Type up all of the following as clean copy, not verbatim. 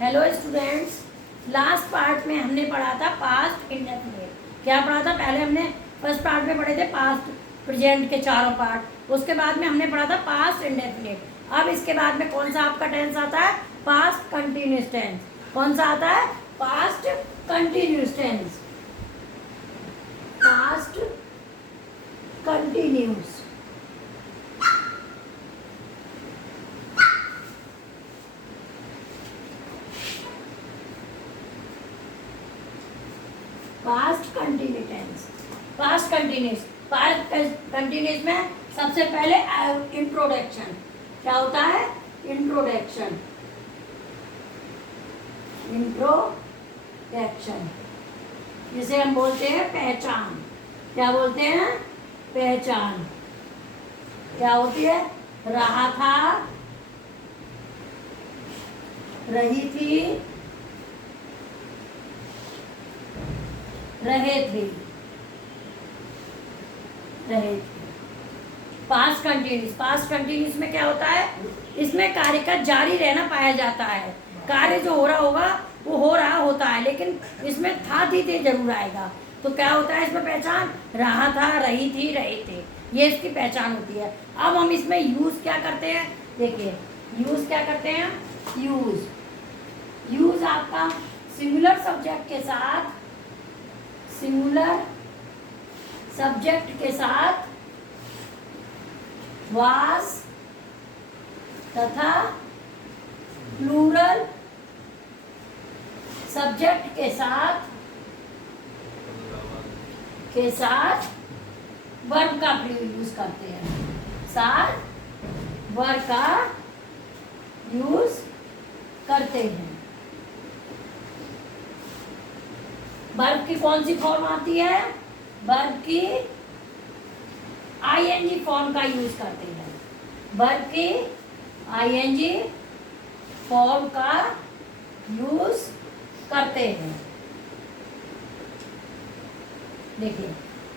Hello students, last part में हमने पढ़ा था पास्ट इंडेफिनिट। क्या पढ़ा था? पहले हमने फर्स्ट पार्ट में पढ़े थे पास्ट प्रेजेंट के चारों पार्ट। उसके बाद में हमने पढ़ा था पास्ट इंडेफिनिट। अब इसके बाद में कौन सा आपका टेंस आता है? Past continuous tense. कौन सा आता है? Past continuous tense. Past continuous. Past continuous tense. Past continuous. Past continuous में सबसे पहले इंट्रोडक्शन। क्या होता है? इंट्रोडक्शन। इंट्रोडक्शन जिसे हम बोलते हैं पहचान। क्या बोलते हैं? पहचान। क्या होती है? रहा था, रही थी, रहे थे, रहे थे। Past continuous. पास्ट कंटिन्यूस में क्या होता है? इसमें कार्य का जारी रहना पाया जाता है। कार्य जो हो रहा होगा वो हो रहा होता है, लेकिन इसमें था थी थे जरूर आएगा। तो क्या होता है इसमें पहचान? रहा था, रही थी, रहे थे। ये इसकी पहचान होती है। अब हम इसमें यूज क्या करते हैं? देखिए यूज क्या करते हैं? यूज आपका सिंगुलर सब्जेक्ट के साथ, सिंगुलर सब्जेक्ट के साथ वास तथा प्लूरल सब्जेक्ट के साथ वर्ब का यूज करते हैं। साथ वर्ब का यूज करते हैं। वर्ब की कौन सी फॉर्म आती है? वर्ब की आईएनजी फॉर्म का यूज करते हैं। वर्ब की आईएनजी फॉर्म का यूज करते हैं। देखिए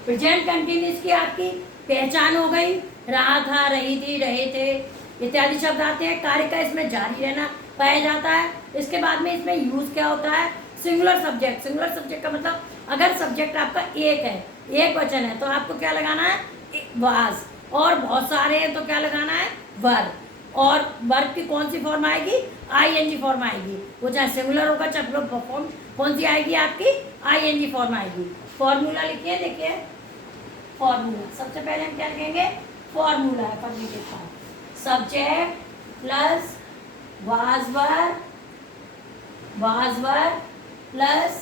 प्रेजेंट कंटिन्यूस की आपकी पहचान हो गई। रहा था, रही थी, रहे थे इत्यादि शब्द आते हैं। कार्य का इसमें जारी रहना पाया जाता है। इसके बाद में इसमें यूज क्या होता है? Singular subject. सिंगुलर सब्जेक्ट का मतलब अगर सब्जेक्ट आपका एक है, एक वचन है, तो आपको क्या लगाना है? वाज। और बहुत सारे हैं तो क्या लगाना है? वर। और वर्ब की कौन सी फॉर्म आएगी? आईएनजी फॉर्म आएगी। वो चाहे सिंगुलर होगा चाहे फॉर्म कौन सी आएगी आपकी? आईएनजी फॉर्म आएगी। फॉर्मूला लिखिए। देखिए फॉर्मूला सबसे पहले हम क्या लिखेंगे? फॉर्मूला है पढ़ने के साथ। Subject plus was were plus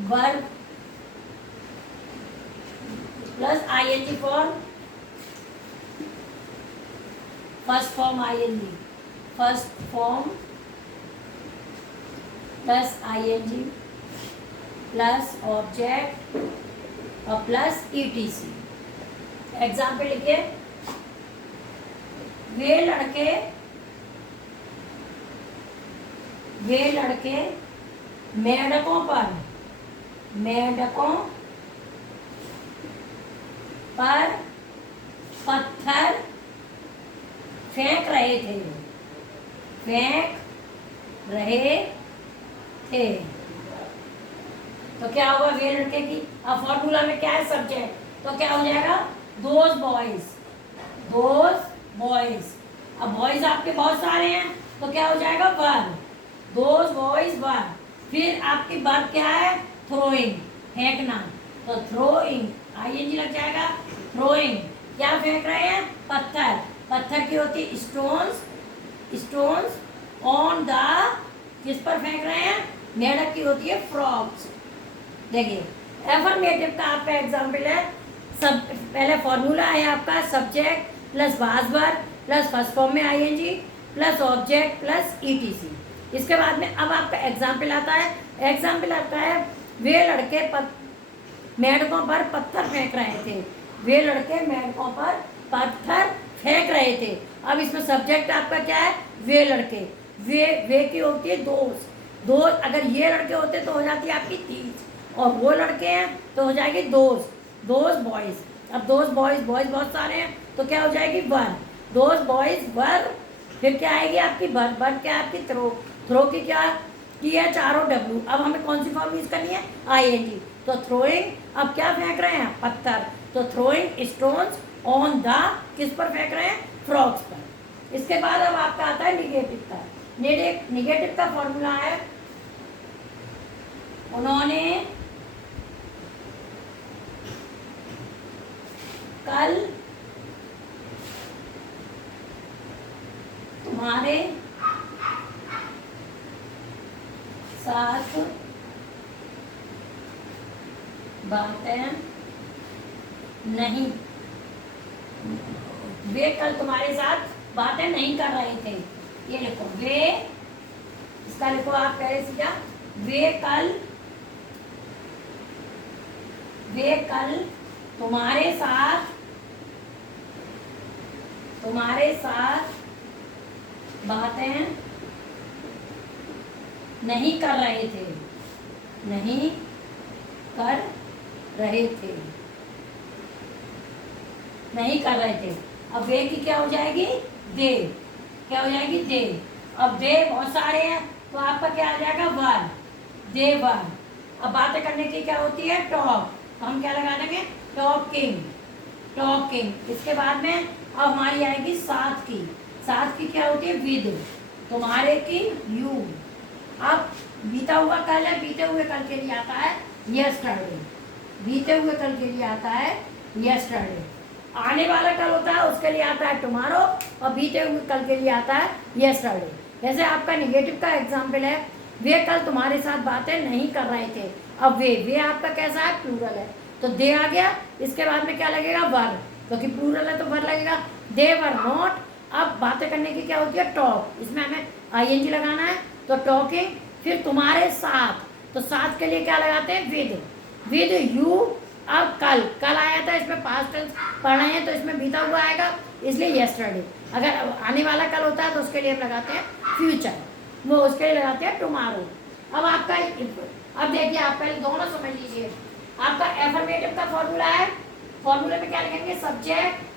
verb plus ING form. First form ING, first form plus ING plus object और प्लस ईटीसी। एग्जाम्पल लिखिए। वे लड़के मेंढकों पर पत्थर फेंक रहे थे। तो क्या होगा? वे लड़के की। अब फॉर्मूला में क्या है? सब्जेक्ट। तो क्या हो जाएगा? Those boys. अब बॉयज आपके बहुत सारे हैं तो क्या हो जाएगा? वर। Those boys were. फिर आपकी वर्ब क्या है? थ्रोइंग, फेंकना। तो थ्रोइंग आईएनजी लग जाएगा। थ्रोइंग क्या फेंक रहे हैं? पत्थर। पत्थर की होती है स्टोन्स ऑन द, किस पर फेंक रहे हैं? मेढक की होती है फ्रॉग्स। देखिए एफर्मेटिव का आपका एग्जाम्पल है। सब पहले फॉर्मूला है आपका subject plus was verb plus first form में ING plus object plus ETC. इसके बाद में अब आपका एग्जाम्पल आता है। एग्जाम्पल आता है वे लड़के मेढकों पर पत्थर फेंक रहे थे। वे लड़के मेढकों पर पत्थर फेंक रहे थे। अब इसमें सब्जेक्ट आपका क्या है? वे लड़के। वे की होती है दोस्त। अगर ये लड़के होते तो हो जाती है आपकी तीज, और वो लड़के हैं तो हो जाएगी दोस्त बॉयज। अब दोस्त बॉयज बहुत सारे हैं तो क्या हो जाएगी? वर। दोस्त बॉयज वर फिर क्या आएगी आपकी बर्ड, बर्ड क्या है आपकी थ्रो, थ्रो की क्या की है चारों डब्ल्यू। अब हमें कौन सी फॉर्म यूज करनी है, आईएनजी। तो थ्रोइंग, अब क्या फेंक रहे हैं, पत्थर, तो थ्रोइंग स्टोन्स ऑन द, किस पर फेंक रहे हैं, फ्रॉग्स पर। इसके बाद अब आपका आता है निगेटिव का। निगेटिव का फॉर्मूला है, उन्होंने कल तुम्हारे साथ बातें नहीं, वे कल तुम्हारे साथ बातें नहीं कर रहे थे। ये लिखो, वे, इसका लिखो आप पहले सीधा, वे कल तुम्हारे साथ बातें नहीं कर रहे थे, नहीं कर रहे थे, नहीं कर रहे थे। अब वे की क्या हो जाएगी, दे, क्या हो जाएगी, दे। अब दे बहुत सारे हैं तो आपका क्या आ जाएगा, वर, दे वर। अब बातें करने की क्या होती है, टॉक, तो हम क्या लगा देंगे, टॉकिंग, टॉकिंग। इसके बाद में अब हमारी आएगी साथ की, साथ की क्या होती है, विद, तुम्हारे की यू। अब बीता हुआ कल है, बीते हुए कल के लिए आता है यस्टरडे, बीते हुए कल के लिए आता है यस्टरडे। आने वाला कल होता है उसके लिए आता है टुमारो, और बीते हुए कल के लिए आता है यस्टरडे। जैसे आपका निगेटिव का एग्जाम्पल है, वे कल तुम्हारे साथ बातें नहीं कर रहे थे। अब वे आपका कैसा है, प्लूरल है, तो दे आ गया। इसके बाद में क्या लगेगा, वर, क्योंकि प्लूरल है तो वर लगेगा। दे वर नॉट। अब बातें करने की क्या होती है, टॉक, इसमें हमें आईएनजी लगाना है, तो टॉकिंग। फिर तुम्हारे साथ, तो साथ के लिए क्या लगाते हैं, विद यू। अब कल, कल आया था, इसमें पास्ट टेंस पढ़ रहे हैं तो इसमें बीता हुआ आएगा, इसलिए यस्टरडे। अगर आने वाला कल होता है तो उसके लिए हम लगाते हैं फ्यूचर, वो उसके लिए लगाते हैं टुमारो। अब आपका, अब देखिए आप पहले दोनों समझ लीजिए। आपका एफर्मेटिव का फॉर्मूला है, फॉर्मूले में क्या लिखेंगे, subject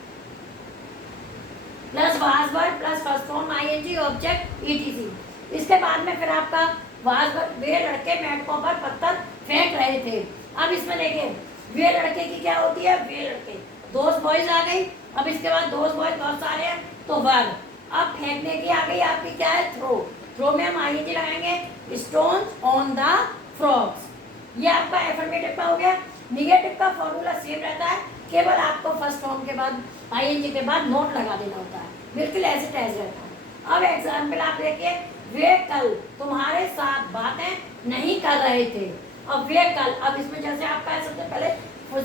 plus was verb plus first form ING object ETC. इसके बाद में फिर आपका वाज वर्ब, वे लड़के मेढकों पर पत्थर फेंक रहे थे। अब इसमें देखिए, वे लड़के की क्या होती है, वे लड़के, दोस्त बॉयज आ गई। अब इसके बाद दोस्त बॉयज बहुत सारे हैं तो वर्ब। अब फेंकने की आ गई आपकी क्या है, थ्रो, थ्रो में हम आईएनजी लगाएंगे, स्टोन्स ऑन द फ्रॉग्स। ये आपका एफर्मेटिव का हो गया। निगेटिव का फॉर्मूला सेम रहता है, केवल आपको फर्स्ट फॉर्म के बाद आईएनजी के बाद नोट लगा देना होता है, बिल्कुल एज इट एज रहता है। अब एग्जाम्पल आप देखिए, वे कल तुम्हारे साथ बातें नहीं कर रहे थे। अब वे कल, अब इसमें जैसे आपका है सबसे पहले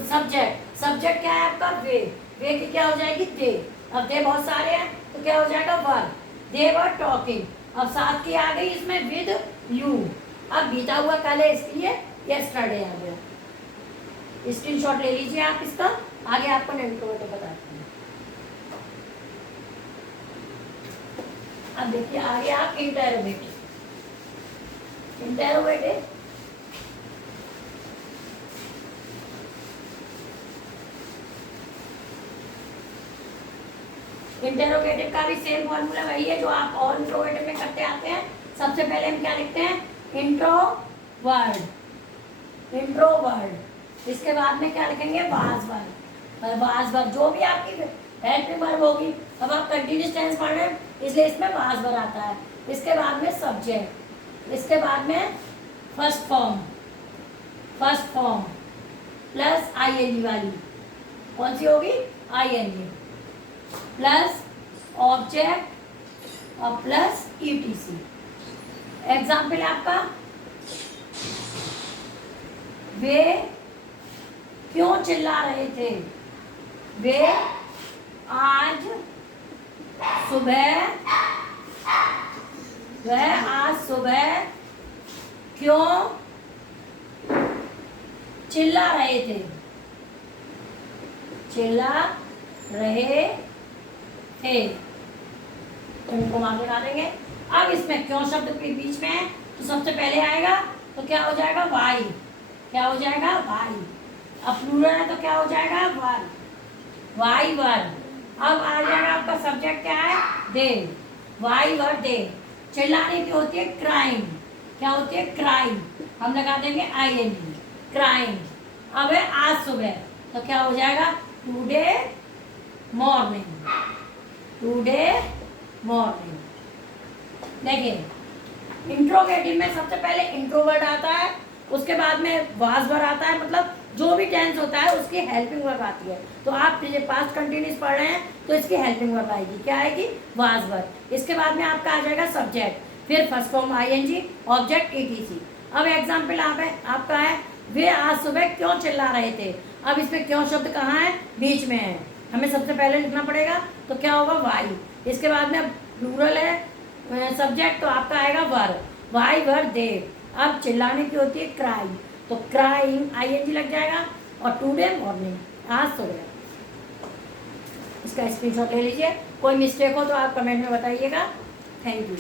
सब्जेक्ट, सब्जेक्ट क्या है आपका, वे की क्या हो जाएगी, दे। अब दे बहुत सारे हैं तो क्या हो जाएगा, वर, दे वर टॉकिंग। अब साथ की आ गई इसमें विद यू। अब बीता हुआ कल है इसलिए यस्टरडे आ गया। स्क्रीनशॉट ले लीजिए आप इसका, आगे आपको नेविगेटर बताते हैं। अब देखिए आगे आप इंटरोगेटिव, इंटरोगेटिव इंटरोगेटिव का भी सेम फॉर्मूला वही है जो आप और इंट्रोगेटिव में करते आते हैं। सबसे पहले हम क्या लिखते हैं, इंट्रो वर्ड, इंट्रो वर्ड। इसके बाद में क्या लिखेंगे, वाज वर्ड, वाज वर्ड जो भी आपकी हेल्पिंग वर्ब होगी। अब आप कंटिन्यूस टेंस पढ़ रहे हैं इसलिए इसमें वाज वर्ड आता है। इसके बाद में सब्जेक्ट, इसके बाद में first form, first form plus ING वाली, कौन सी होगी, आईएनजी, प्लस ऑब्जेक्ट और प्लस ईटीसी। एग्जाम्पल आपका, वे क्यों चिल्ला रहे थे, वे आज सुबह, वह आज सुबह क्यों चिल्ला रहे थे, चिल्ला रहे थे, इनको मान लगा देंगे। अब इसमें क्यों शब्द के बीच में है तो सबसे पहले आएगा तो क्या हो जाएगा, वाई, क्या हो जाएगा, वाई। अब प्लूरल है तो क्या हो जाएगा, वर, वाई वर। अब आ जाएगा आपका सब्जेक्ट क्या है, दे, वाई वर दे, चिल्लाने की होती है क्राइम, क्या होती है क्राइम, हम लगा देंगे ING, क्राइम। अब है आज सुबह, तो क्या हो जाएगा टुडे मॉर्निंग, टुडे मॉर्निंग। देखिए इंट्रोगेटिव में सबसे पहले इंट्रोवर्ट आता है, उसके बाद में वाज वर्ब आता है, मतलब जो भी टेंस होता है उसकी हेल्पिंग वर्ब आती है। तो आप पास्ट कंटिन्यूस पढ़ रहे हैं तो इसकी हेल्पिंग वर्ब आएगी, क्या आएगी वाज वर्ब। इसके बाद में आपका आ जाएगा सब्जेक्ट, फिर first form ING, object ETC। अब एग्जाम्पल आपका है वे आज सुबह क्यों चिल्ला रहे थे। अब इसमें क्यों शब्द कहाँ है, बीच में है, हमें सबसे पहले लिखना पड़ेगा, तो क्या होगा वाई। इसके बाद में प्लूरल है सब्जेक्ट, तो आपका आएगा वर, वाई वर दे। अब चिल्लाने की होती है क्राई, तो क्राइंग ING लग जाएगा, और टुडे मॉर्निंग, आज सुबह। इसका स्क्रीनशॉट ले लीजिए, कोई मिस्टेक हो तो आप कमेंट में बताइएगा। Thank you.